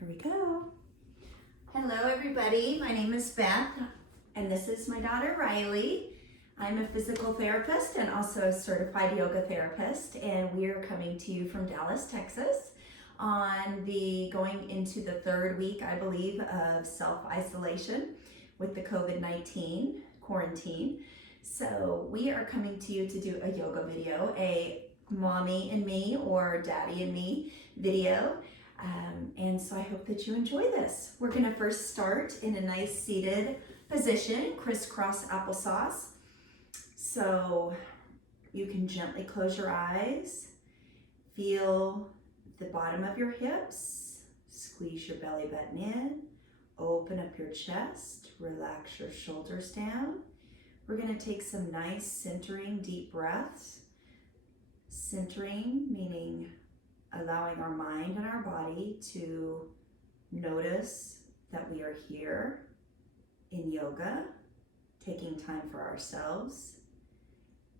Here we go. Hello everybody, my name is Beth and this is my daughter Riley. I'm a physical therapist and also a certified yoga therapist, and we are coming to you from Dallas, Texas on the going into the third week, I believe, of self-isolation with the COVID-19 quarantine. So we are coming to you to do a yoga video, a mommy and me or daddy and me video. And so I hope that you enjoy this. We're gonna first start in a nice seated position, crisscross applesauce. So you can gently close your eyes, feel the bottom of your hips, squeeze your belly button in, open up your chest, relax your shoulders down. We're gonna take some nice centering deep breaths. Centering meaning allowing our mind and our body to notice that we are here in yoga, taking time for ourselves.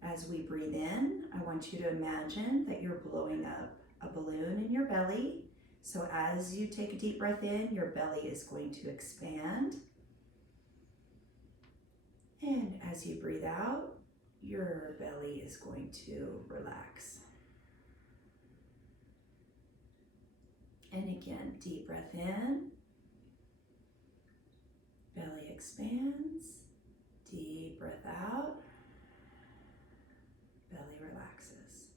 As we breathe in, I want you to imagine that you're blowing up a balloon in your belly. So as you take a deep breath in, your belly is going to expand. And as you breathe out, your belly is going to relax. And again, deep breath in, belly expands, deep breath out, belly relaxes.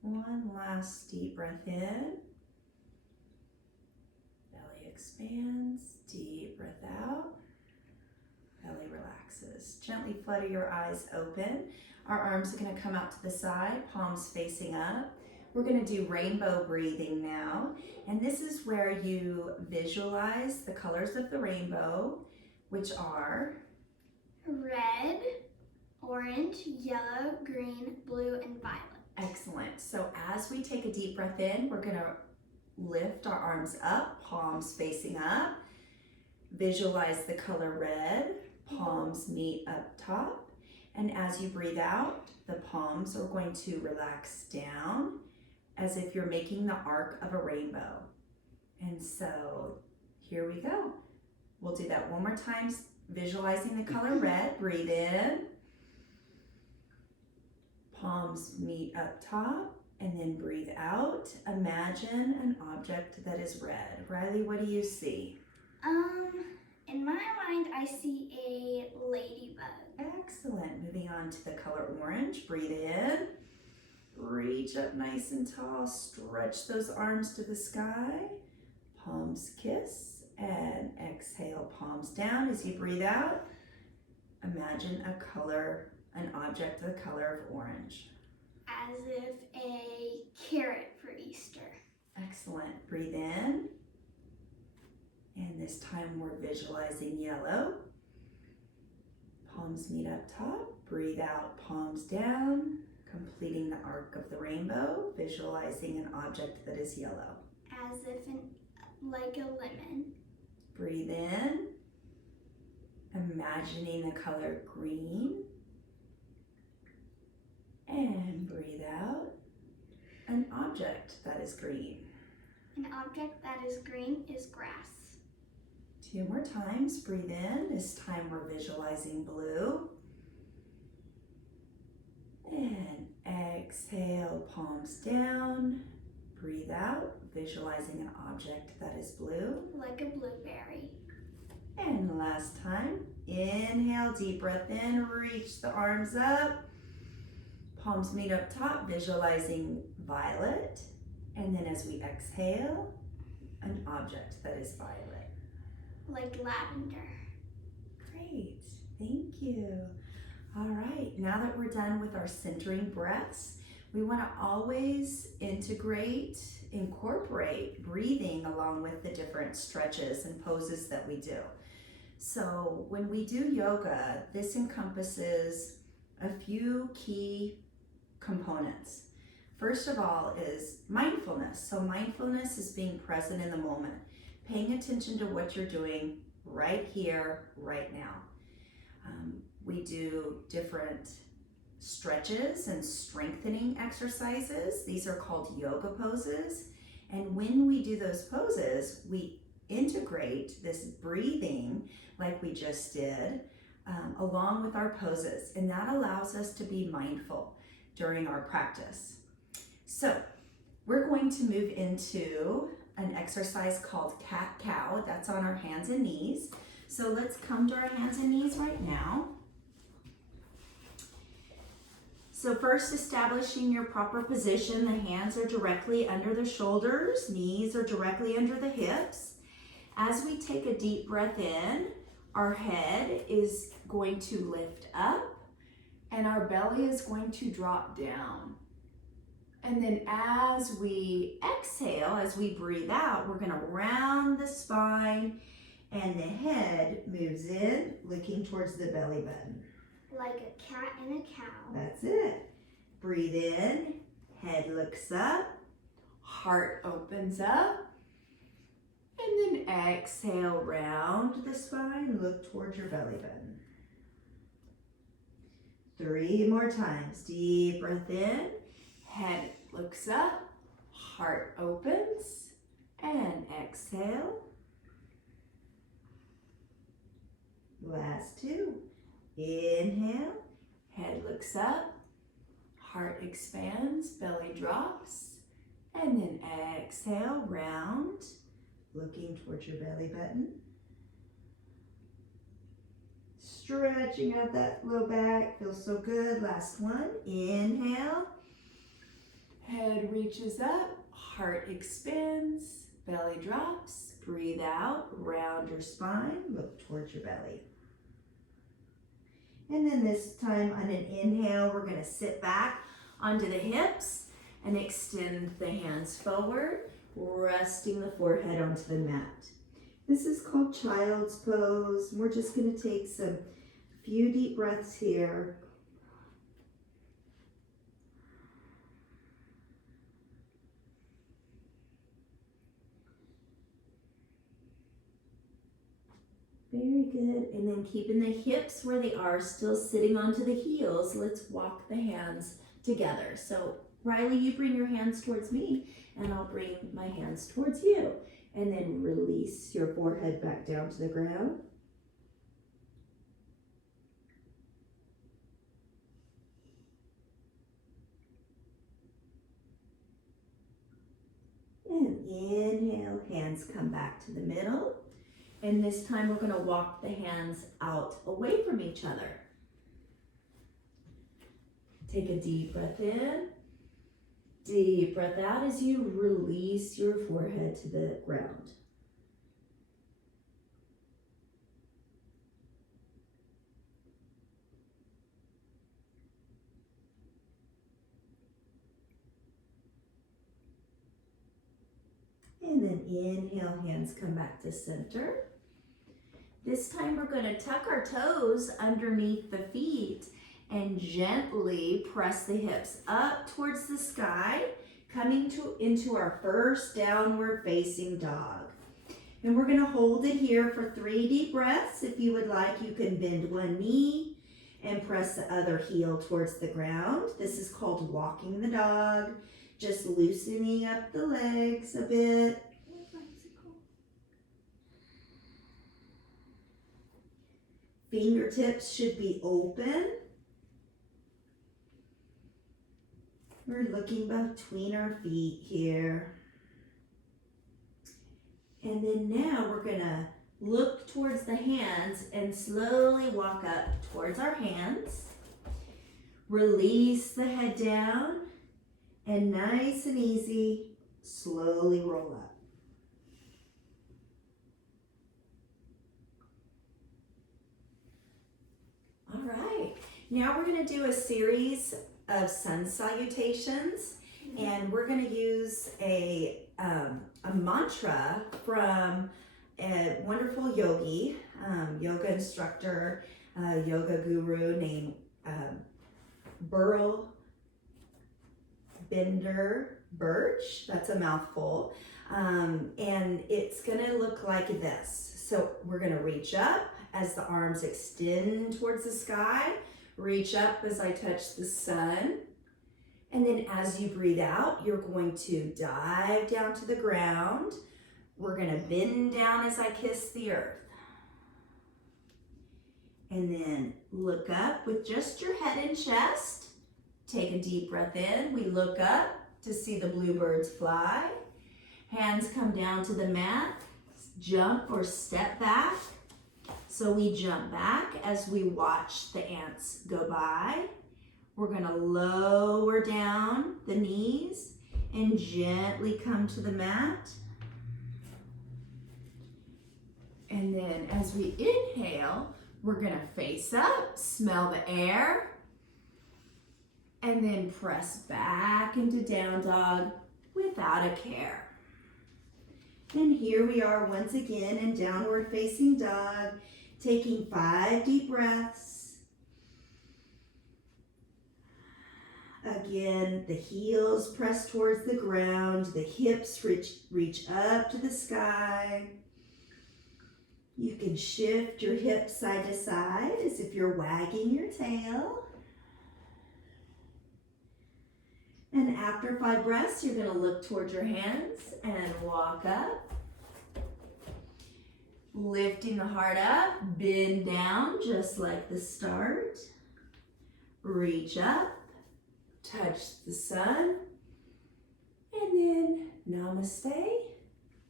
One last deep breath in, belly expands, deep breath out, belly relaxes. Gently flutter your eyes open. Our arms are going to come out to the side, palms facing up. We're going to do rainbow breathing now, and this is where you visualize the colors of the rainbow, which are red, orange, yellow, green, blue, and violet. Excellent. So as we take a deep breath in, we're going to lift our arms up, palms facing up. Visualize the color red, palms meet up top. And as you breathe out, the palms are going to relax down as if you're making the arc of a rainbow. And so here we go. We'll do that one more time, visualizing the color red. Breathe in. Palms meet up top, and then breathe out. Imagine an object that is red. Riley, what do you see? In my mind, I see a ladybug. Excellent. Moving on to the color orange. Breathe in. Reach up nice and tall. Stretch those arms to the sky. Palms kiss. And exhale, palms down. As you breathe out, imagine a color, an object the color of orange. As if a carrot for Easter. Excellent. Breathe in. And this time we're visualizing yellow. Palms meet up top. Breathe out, palms down. Completing the arc of the rainbow, visualizing an object that is yellow. As if like a lemon. Breathe in. Imagining the color green. And breathe out. An object that is green. An object that is green is grass. 2 more times. Breathe in. This time we're visualizing blue. And exhale, palms down. Breathe out, visualizing an object that is blue. Like a blueberry. And last time, inhale, deep breath in, reach the arms up. Palms meet up top, visualizing violet. And then as we exhale, an object that is violet. Like lavender. Great, thank you. All right, now that we're done with our centering breaths, we want to always incorporate breathing along with the different stretches and poses that we do. So when we do yoga, this encompasses a few key components. First of all is mindfulness. So mindfulness is being present in the moment, paying attention to what you're doing right here, right now. We do different stretches and strengthening exercises. These are called yoga poses. And when we do those poses, we integrate this breathing like we just did along with our poses, and that allows us to be mindful during our practice. So we're going to move into an exercise called cat-cow. That's on our hands and knees. So let's come to our hands and knees right now. So first, establishing your proper position. The hands are directly under the shoulders, knees are directly under the hips. As we take a deep breath in, our head is going to lift up and our belly is going to drop down. And then as we exhale, as we breathe out, we're going to round the spine and the head moves in, looking towards the belly button. Like a cat and a cow. That's it. Breathe in, head looks up, heart opens up, and then exhale, round the spine, look towards your belly button. 3 more times. Deep breath in, head looks up, heart opens, and exhale. Last 2. Inhale, head looks up, heart expands, belly drops, and then exhale, round, looking towards your belly button. Stretching out that low back, feels so good. Last one, inhale, head reaches up, heart expands, belly drops, breathe out, round your spine, look towards your belly. And then this time on an inhale, we're gonna sit back onto the hips and extend the hands forward, resting the forehead onto the mat. This is called child's pose. We're just gonna take some few deep breaths here. Very good. And then keeping the hips where they are, still sitting onto the heels, let's walk the hands together. So Riley, you bring your hands towards me and I'll bring my hands towards you. And then release your forehead back down to the ground. And inhale, hands come back to the middle. And this time we're going to walk the hands out away from each other. Take a deep breath in. Deep breath out as you release your forehead to the ground. And then inhale, hands come back to center. This time we're going to tuck our toes underneath the feet and gently press the hips up towards the sky, coming into our first downward facing dog. And we're going to hold it here for 3 deep breaths. If you would like, you can bend one knee and press the other heel towards the ground. This is called walking the dog, just loosening up the legs a bit. Fingertips should be open. We're looking between our feet here. And then now we're gonna look towards the hands and slowly walk up towards our hands. Release the head down and nice and easy, slowly roll up. All right, now we're gonna do a series of sun salutations, and we're going to use a mantra from a wonderful yogi, yoga instructor, yoga guru named Burl Bender Birch. That's a mouthful, and it's going to look like this. So we're going to reach up as the arms extend towards the sky. Reach up as I touch the sun. And then as you breathe out, you're going to dive down to the ground. We're gonna bend down as I kiss the earth. And then look up with just your head and chest. Take a deep breath in. We look up to see the bluebirds fly. Hands come down to the mat. Jump or step back. So we jump back as we watch the ants go by. We're gonna lower down the knees and gently come to the mat. And then as we inhale, we're gonna face up, smell the air, and then press back into down dog without a care. And here we are once again in downward facing dog, taking 5 deep breaths. Again, the heels press towards the ground, the hips reach up to the sky. You can shift your hips side to side as if you're wagging your tail. And after 5 breaths, you're going to look towards your hands and walk up. Lifting the heart up, bend down just like the start. Reach up, touch the sun, and then namaste.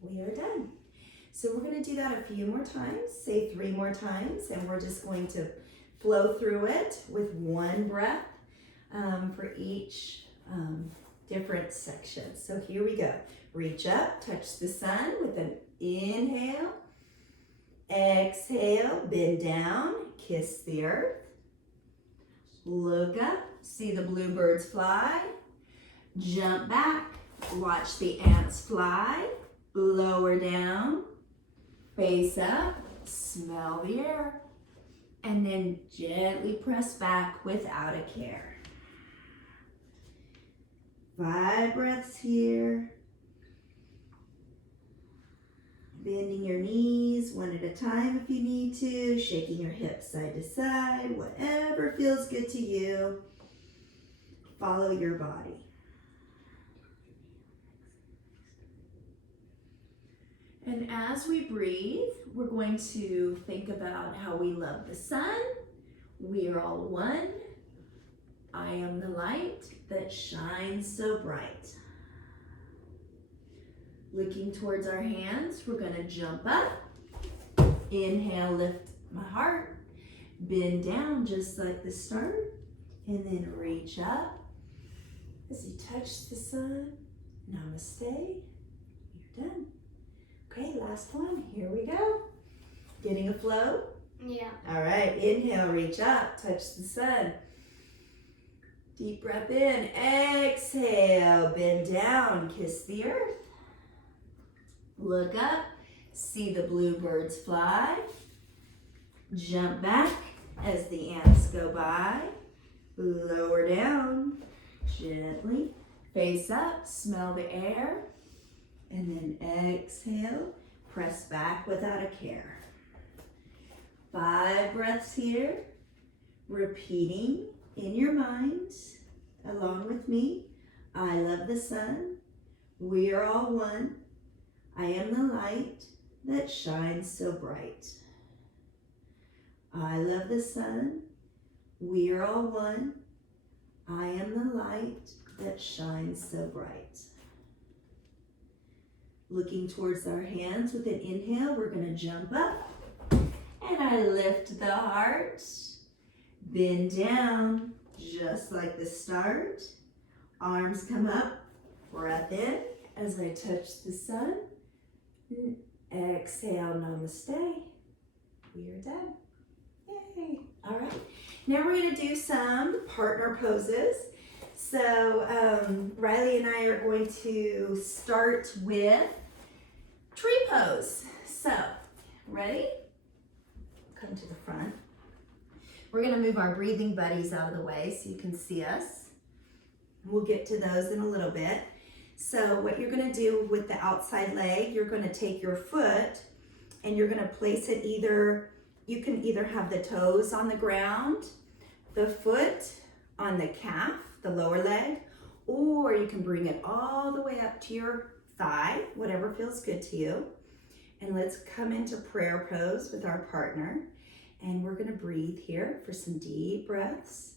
We are done. So we're going to do that a few more times, say 3 more times, and we're just going to flow through it with 1 breath for each different section. So here we go. Reach up, touch the sun with an inhale. Exhale, bend down, kiss the earth. Look up, see the bluebirds fly. Jump back, watch the ants fly. Lower down, face up, smell the air. And then gently press back without a care. 5 breaths here. Bending your knees 1 at a time if you need to, shaking your hips side to side, whatever feels good to you. Follow your body. And as we breathe, we're going to think about how we love the sun. We are all one. I am the light that shines so bright. Looking towards our hands, we're going to jump up. Inhale, lift my heart. Bend down just like the start. And then reach up as you touch the sun. Namaste. You're done. Okay, last one. Here we go. Getting a flow? Yeah. All right, inhale, reach up, touch the sun. Deep breath in. Exhale, bend down, kiss the earth. Look up, see the bluebirds fly. Jump back as the ants go by. Lower down, gently. Face up, smell the air. And then exhale, press back without a care. 5 breaths here. Repeating in your mind, along with me. I love the sun. We are all one. I am the light that shines so bright. I love the sun. We are all one. I am the light that shines so bright. Looking towards our hands with an inhale, we're going to jump up. And I lift the heart. Bend down, just like the start. Arms come up. Breath in as I touch the sun. Exhale, namaste. We are done. Yay. All right. Now we're going to do some partner poses. So Riley and I are going to start with tree pose. So, ready? Come to the front. We're going to move our breathing buddies out of the way so you can see us. We'll get to those in a little bit. So what you're going to do with the outside leg, you're going to take your foot and you're going to place it you can either have the toes on the ground, the foot on the calf, the lower leg, or you can bring it all the way up to your thigh, whatever feels good to you. And let's come into prayer pose with our partner. And we're gonna breathe here for some deep breaths.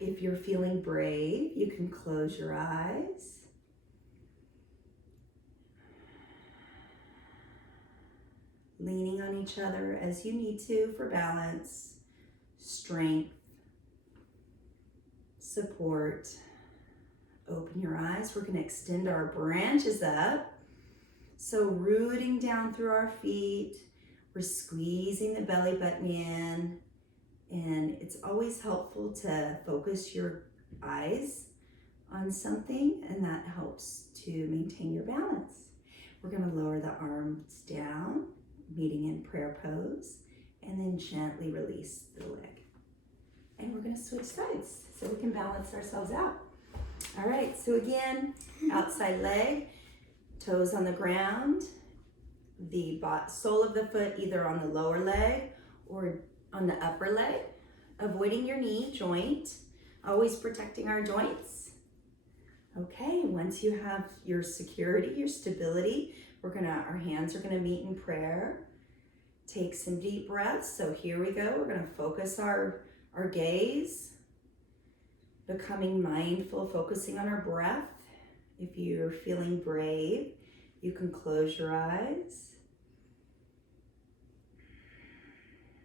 If you're feeling brave, you can close your eyes. Leaning on each other as you need to for balance, strength, support. Open your eyes. We're going to extend our branches up. So rooting down through our feet. We're squeezing the belly button in. And it's always helpful to focus your eyes on something, and that helps to maintain your balance. We're going to lower the arms down, meeting in prayer pose, and then gently release the leg. And we're going to switch sides so we can balance ourselves out. All right, so again, outside leg, toes on the ground, the sole of the foot either on the lower leg or on the upper leg, avoiding your knee joint, always protecting our joints. Okay, once you have your security, your stability, our hands are gonna meet in prayer. Take some deep breaths. So here we go. We're gonna focus our gaze, becoming mindful, focusing on our breath. If you're feeling brave, you can close your eyes.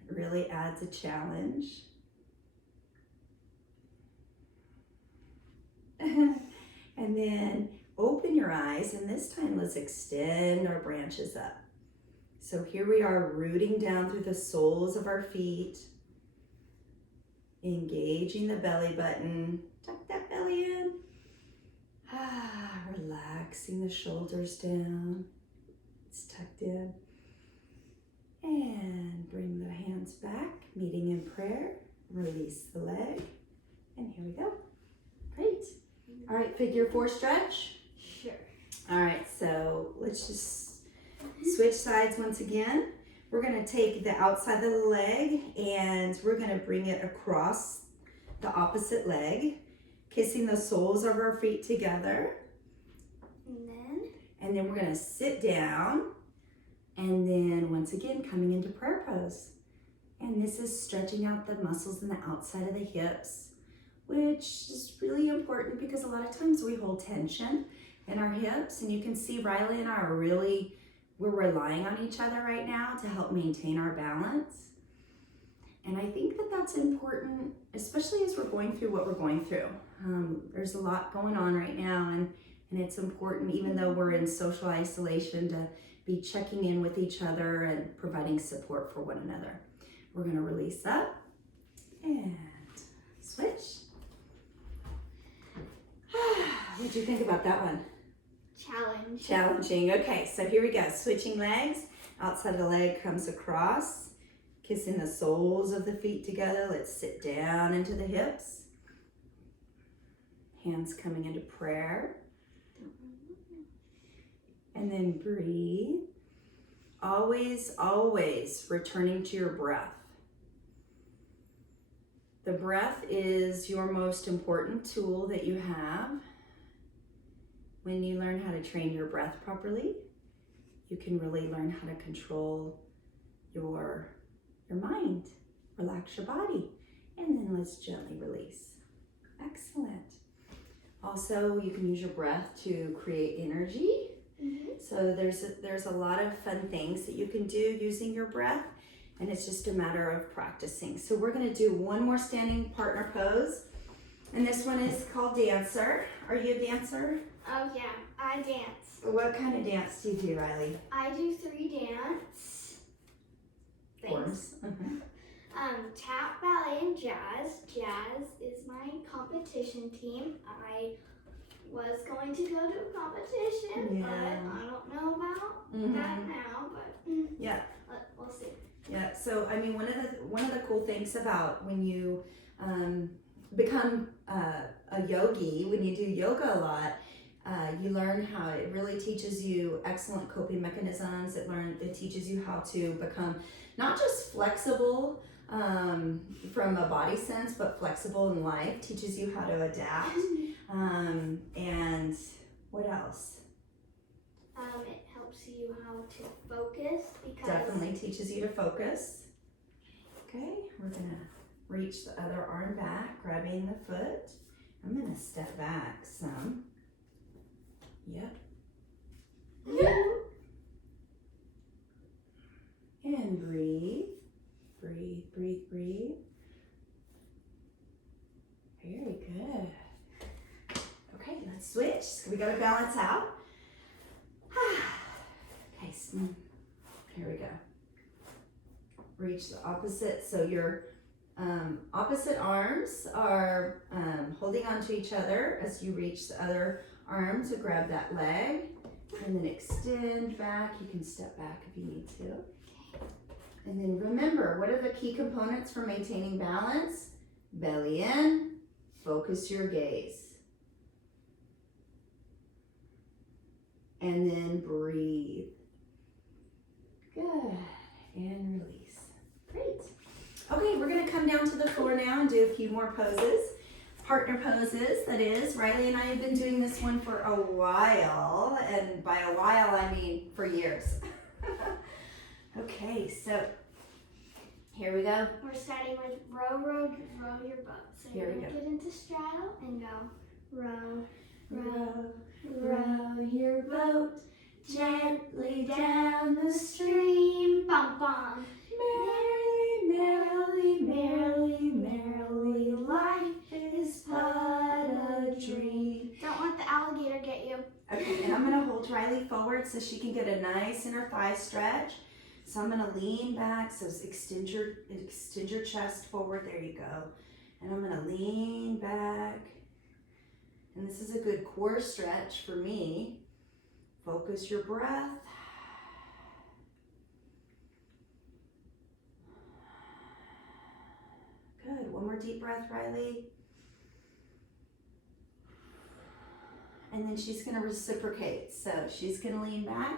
It really adds a challenge. And then open your eyes, and this time let's extend our branches up. So here we are, rooting down through the soles of our feet, engaging the belly button. Tuck that belly in. Relaxing the shoulders down. It's tucked in. And bring the hands back, meeting in prayer. Release the leg. And here we go. Great. All right, figure 4 stretch. Sure. All right, so let's just switch sides once again. We're gonna take the outside of the leg and we're gonna bring it across the opposite leg, kissing the soles of our feet together. And then we're gonna sit down, and then once again, coming into prayer pose. And this is stretching out the muscles in the outside of the hips, which is really important because a lot of times we hold tension in our hips, and you can see Riley and I we're relying on each other right now to help maintain our balance. And I think that that's important, especially as we're going through what we're going through. There's a lot going on right now, and it's important, even though we're in social isolation, to be checking in with each other and providing support for one another. We're gonna release up and switch. What do you think about that one? Challenging. Okay, so here we go. Switching legs. Outside of the leg comes across, kissing the soles of the feet together. Let's sit down into the hips. Hands coming into prayer. And then breathe. Always, always returning to your breath. The breath is your most important tool that you have. When you learn how to train your breath properly, you can really learn how to control your mind. Relax your body. And then let's gently release. Excellent. Also, you can use your breath to create energy. So there's a lot of fun things that you can do using your breath, and it's just a matter of practicing. So we're going to do one more standing partner pose, and this one is called dancer. Are you a dancer? Oh yeah, I dance. What kind of dance do you do, Riley? I do 3 dance Forms. Tap, ballet, and jazz. Jazz is my competition team. I was going to go to a competition, but I don't know about that now. But Yeah, we'll see. yeah. So I mean, one of the cool things about when you become a yogi, when you do yoga a lot, you learn how it really teaches you excellent coping mechanisms. It teaches you how to become not just flexible, from a body sense, but flexible in life, teaches you how to adapt. And what else? It helps you how to focus because Definitely teaches you to focus. Okay, we're gonna reach the other arm back, grabbing the foot. I'm gonna step back some. Yep. And breathe. Breathe, breathe, breathe. Very good. Okay, let's switch. We gotta balance out. Okay, here we go. Reach the opposite. So your opposite arms are holding onto each other as you reach the other arm to grab that leg. And then extend back. You can step back if you need to. And then remember, what are the key components for maintaining balance? Belly in, focus your gaze. And then breathe. Good. And release. Great. Okay, we're gonna come down to the floor now and do a few more poses. Partner poses, that is. Riley and I have been doing this one for a while, and by a while I mean for years. Okay, so here we go. we're starting with row your boat. So Here you're we gonna go. get into straddle and go row, Row your boat gently down the stream. Bum bum. merrily, merrily, merrily, merrily. Life is but a dream. Don't let the alligator get you. Okay, and I'm gonna hold Riley forward so she can get a nice inner thigh stretch. So I'm gonna lean back, so extend your chest forward, there you go. And I'm gonna lean back. And this is a good core stretch for me. Focus your breath. Good, one more deep breath, Riley. And then she's gonna reciprocate. So she's gonna lean back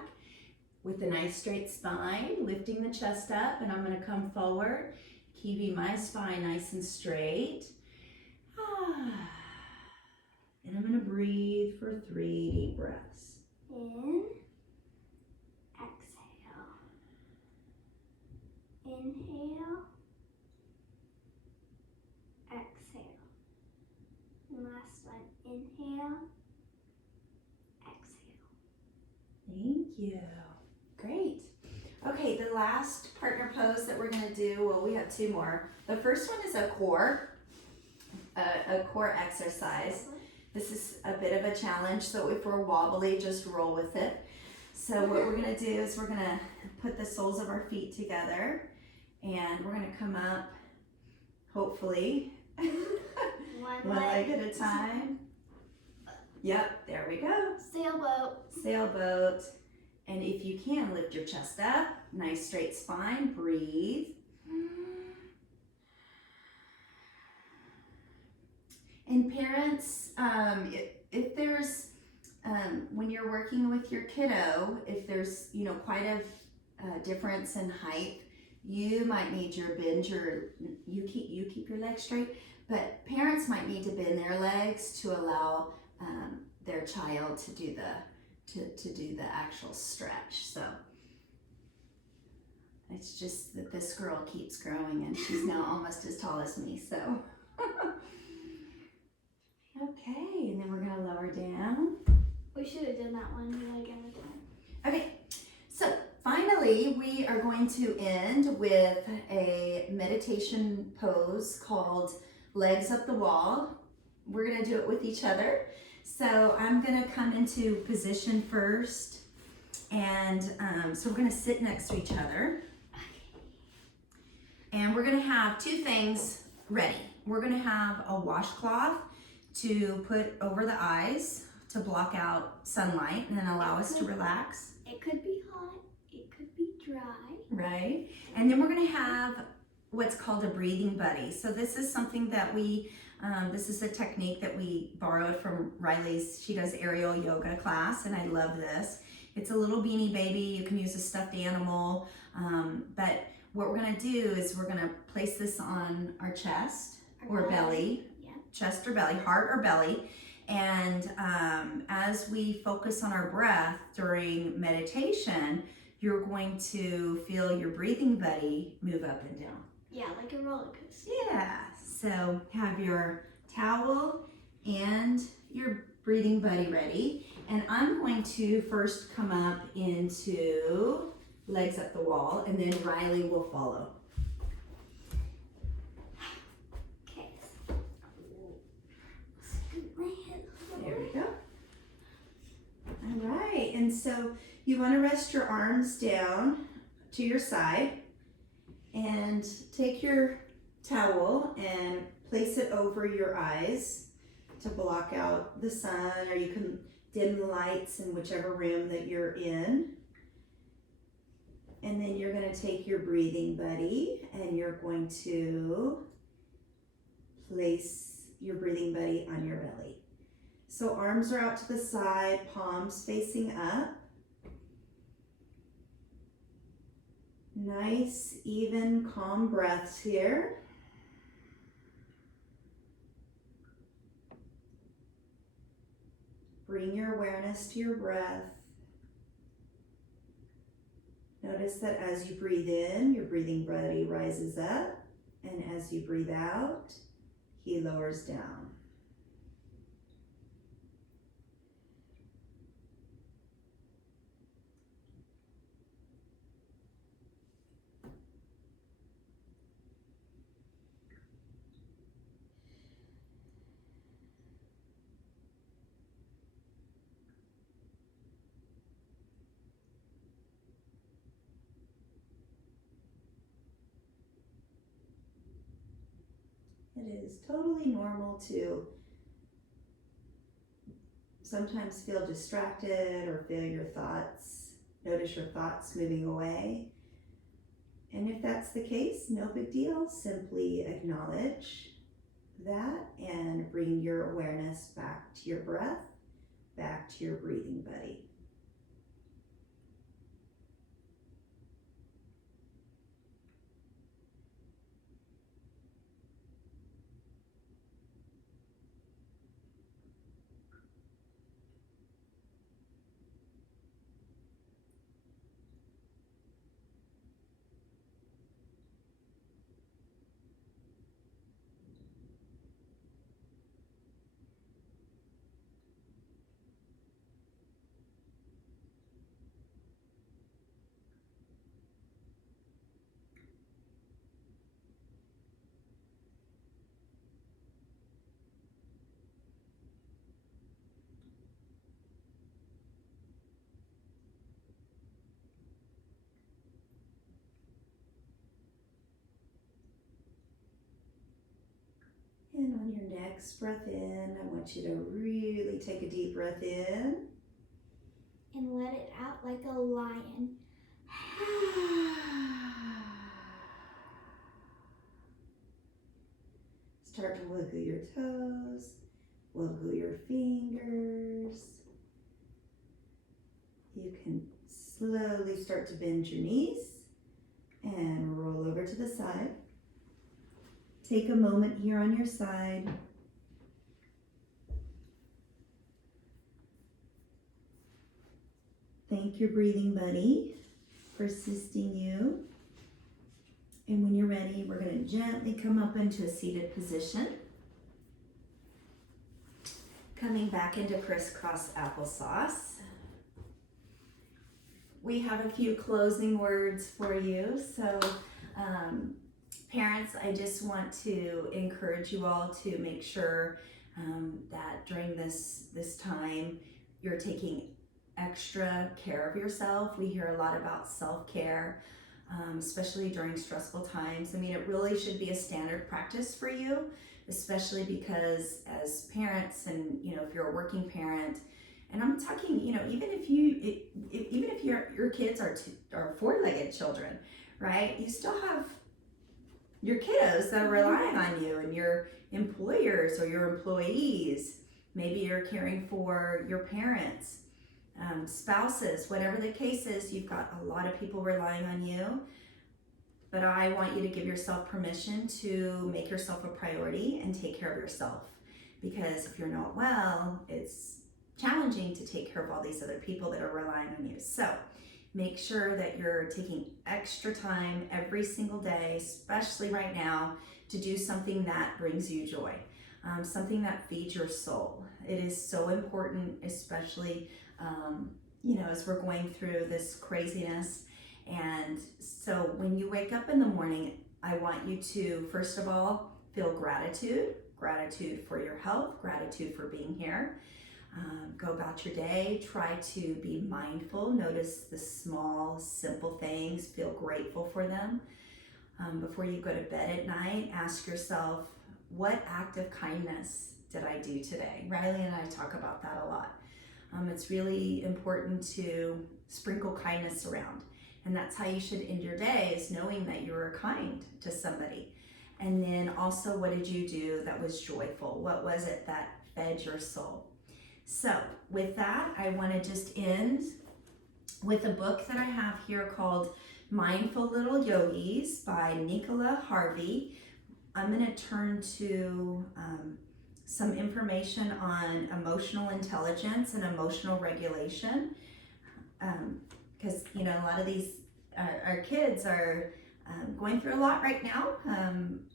with a nice straight spine, lifting the chest up, and I'm gonna come forward, keeping my spine nice and straight. And I'm gonna breathe for 3 deep breaths. In. Exhale. Inhale. Exhale. And last one. Inhale. Exhale. Thank you. Great. Okay, the last partner pose that we're gonna do, well, we have 2 more. The first one is a core exercise. This is a bit of a challenge, so if we're wobbly, just roll with it. So what we're gonna do is we're gonna put the soles of our feet together, and we're gonna come up, hopefully, one leg at a time. Yep, there we go. Sailboat. Sailboat. And if you can, lift your chest up, nice straight spine, breathe. And parents, if there's, when you're working with your kiddo, if there's, quite a difference in height, you might need to bend you keep your legs straight, but parents might need to bend their legs to allow their child to do the actual stretch. So it's just that this girl keeps growing, and she's now almost as tall as me, so. Okay, and then we're gonna lower down. We should have done that one leg at a time. Okay, so finally we are going to end with a meditation pose called legs up the wall. We're gonna do it with each other. So I'm gonna come into position first, and so we're gonna sit next to each other. And we're gonna have 2 things ready. We're gonna have a washcloth to put over the eyes to block out sunlight and then allow us to relax. It could be hot, it could be dry. Right? And then we're gonna have what's called a breathing buddy. So this is something that this is a technique that we borrowed from Riley's, she does aerial yoga class, and I love this. It's a little beanie baby, you can use a stuffed animal, but what we're gonna do is we're gonna place this on our chest or belly, Yeah. chest or belly, heart or belly. And as we focus on our breath during meditation, you're going to feel your breathing buddy move up and down. Yeah, like a roller coaster. Yeah, so have your towel and your breathing buddy ready. And I'm going to first come up into legs up the wall, and then Riley will follow. Okay. Scoot my head a There little. we go. All right, and so you want to rest your arms down to your side and take your towel and place it over your eyes to block out the sun, or you can dim the lights in whichever room that you're in. And then you're going to take your breathing buddy and you're going to place your breathing buddy on your belly. So arms are out to the side, palms facing up. Nice, even, calm breaths here. Bring your awareness to your breath. Notice that as you breathe in, your breathing buddy rises up, and as you breathe out, he lowers down. It is totally normal to sometimes feel distracted or feel your thoughts, notice your thoughts moving away. And if that's the case, no big deal. Simply acknowledge that and bring your awareness back to your breath, back to your breathing buddy. And on your next breath in, I want you to really take a deep breath in. And let it out like a lion. Start to wiggle your toes, wiggle your fingers. You can slowly start to bend your knees and roll over to the side. Take a moment here on your side. Thank your breathing buddy for assisting you. And when you're ready, we're going to gently come up into a seated position. Coming back into crisscross applesauce. We have a few closing words for you. So, parents, I just want to encourage you all to make sure that during this time, you're taking extra care of yourself. We hear a lot about self-care, especially during stressful times. I mean, it really should be a standard practice for you, especially because as parents, and if you're a working parent, and I'm talking, even if your kids are four-legged children, right? You still have your kiddos that are relying on you, and your employers or your employees. Maybe you're caring for your parents, spouses, whatever the case is. You've got a lot of people relying on you. but I want you to give yourself permission to make yourself a priority and take care of yourself. Because if you're not well, it's challenging to take care of all these other people that are relying on you. So make sure that you're taking extra time every single day, especially right now, to do something that brings you joy, something that feeds your soul. It is so important, especially as we're going through this craziness. And so when you wake up in the morning, I want you to, first of all, feel gratitude for your health, gratitude for being here. Go about your day, try to be mindful, notice the small, simple things, feel grateful for them. Before you go to bed at night, ask yourself, what act of kindness did I do today? Riley and I talk about that a lot. It's really important to sprinkle kindness around. And that's how you should end your day, is knowing that you were kind to somebody. And then also, what did you do that was joyful? What was it that fed your soul? So with that, I want to just end with a book that I have here called Mindful Little Yogis by Nicola Harvey. I'm going to turn to some information on emotional intelligence and emotional regulation, because a lot of these our kids are going through a lot right now.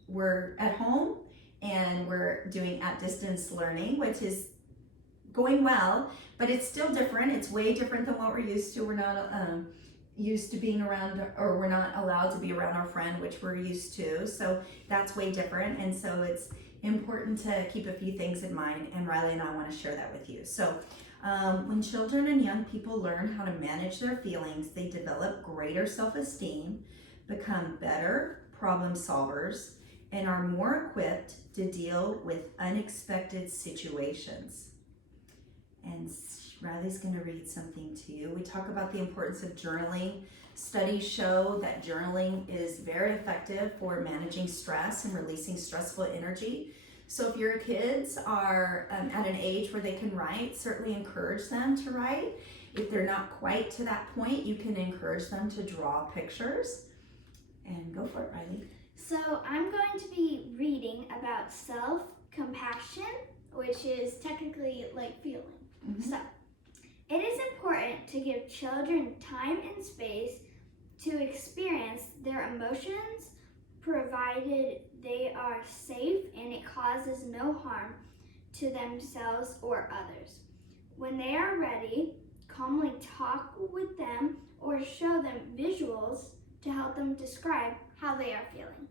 We're at home and we're doing at distance learning, which is going well, but it's still different. It's way different than what we're used to. We're not used to being around, or we're not allowed to be around our friend, which we're used to. So that's way different. And so it's important to keep a few things in mind, and Riley and I want to share that with you. So when children and young people learn how to manage their feelings, they develop greater self-esteem, become better problem solvers, and are more equipped to deal with unexpected situations. And Riley's going to read something to you. We talk about the importance of journaling. Studies show that journaling is very effective for managing stress and releasing stressful energy. So if your kids are at an age where they can write, certainly encourage them to write. If they're not quite to that point, you can encourage them to draw pictures. And go for it, Riley. So I'm going to be reading about self-compassion, which is technically like feeling. Mm-hmm. So it is important to give children time and space to experience their emotions, provided they are safe and it causes no harm to themselves or others. When they are ready, calmly talk with them or show them visuals to help them describe how they are feeling.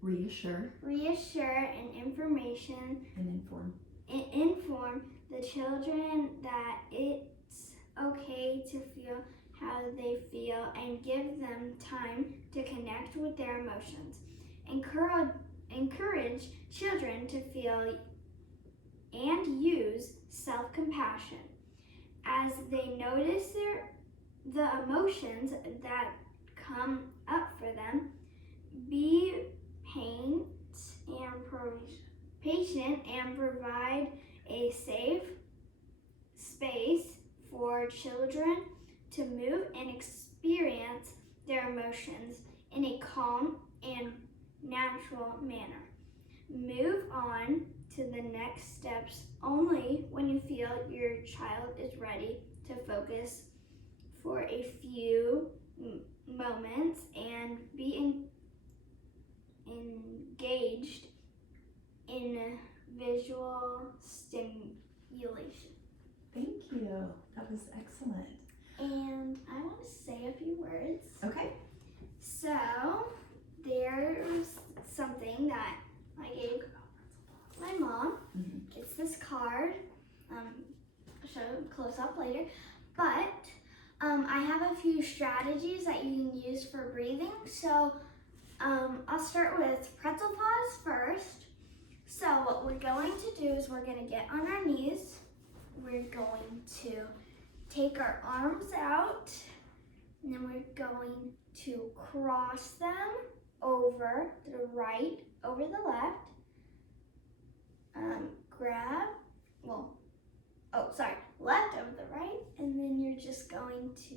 Reassure and inform the children that it's okay to feel how they feel, and give them time to connect with their emotions. Encourage children to feel and use self-compassion as they notice the emotions that come up for them. Be patient and provide a safe space for children to move and experience their emotions in a calm and natural manner. Move on to the next steps only when you feel your child is ready to focus for a few moments and be engaged in visual stimulation. Thank you. That was excellent. And I want to say a few words. Okay. So there's something that I gave my mom. Mm-hmm. It's this card. I'll show it close up later. But I have a few strategies that you can use for breathing. So I'll start with pretzel paws first. So what we're going to do is we're going to get on our knees. We're going to take our arms out, and then we're going to cross them over the right, over the left. Left over the right. going to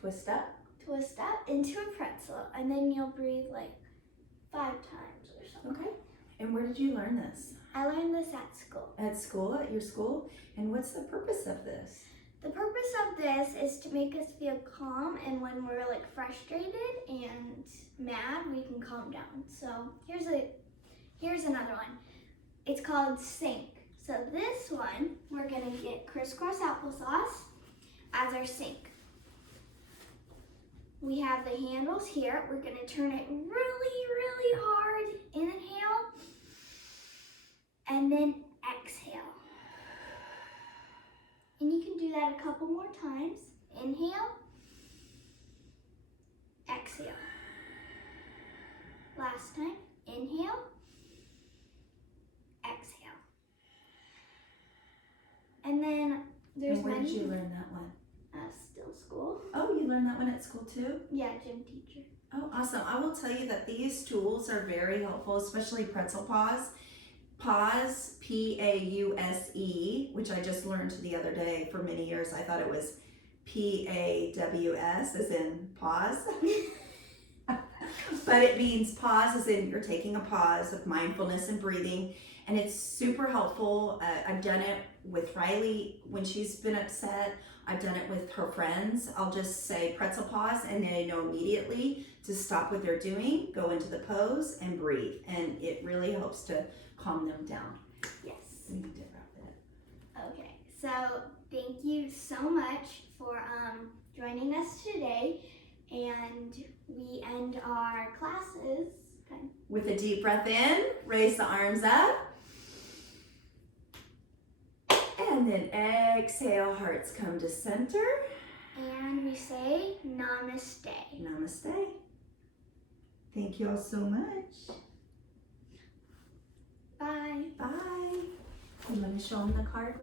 Twist up. twist up into a pretzel, and then you'll breathe like 5 times or something. Okay. And where did you learn this? I learned this at school. At school, at your school? And what's the purpose of this? The purpose of this is to make us feel calm, and when we're like frustrated and mad, we can calm down. So here's another one. It's called sink. So this one, we're gonna get crisscross applesauce as our sink. We have the handles here. We're gonna turn it really, really hard. Inhale, and then exhale. And you can do that a couple more times. Inhale, exhale. Last time, inhale, exhale. And then there's And where many. did you learn that one? Still school. Oh, you learned that one at school too? Yeah, gym teacher. Oh, awesome. I will tell you that these tools are very helpful, especially pretzel paws. Pause, P-A-U-S-E, which I just learned the other day. For many years, I thought it was P-A-W-S, as in pause. But it means pause as in you're taking a pause of mindfulness and breathing. And it's super helpful. I've done it with Riley when she's been upset. I've done it with her friends. I'll just say pretzel pause, and they know immediately to stop what they're doing, go into the pose, and breathe. And it really helps to calm them down. Yes. We need to wrap it. Okay, so thank you so much for joining us today, and we end our classes. With a deep breath in, raise the arms up. And then exhale, hearts come to center. And we say namaste. Namaste. Thank you all so much. Bye. Bye. You want to show them the card?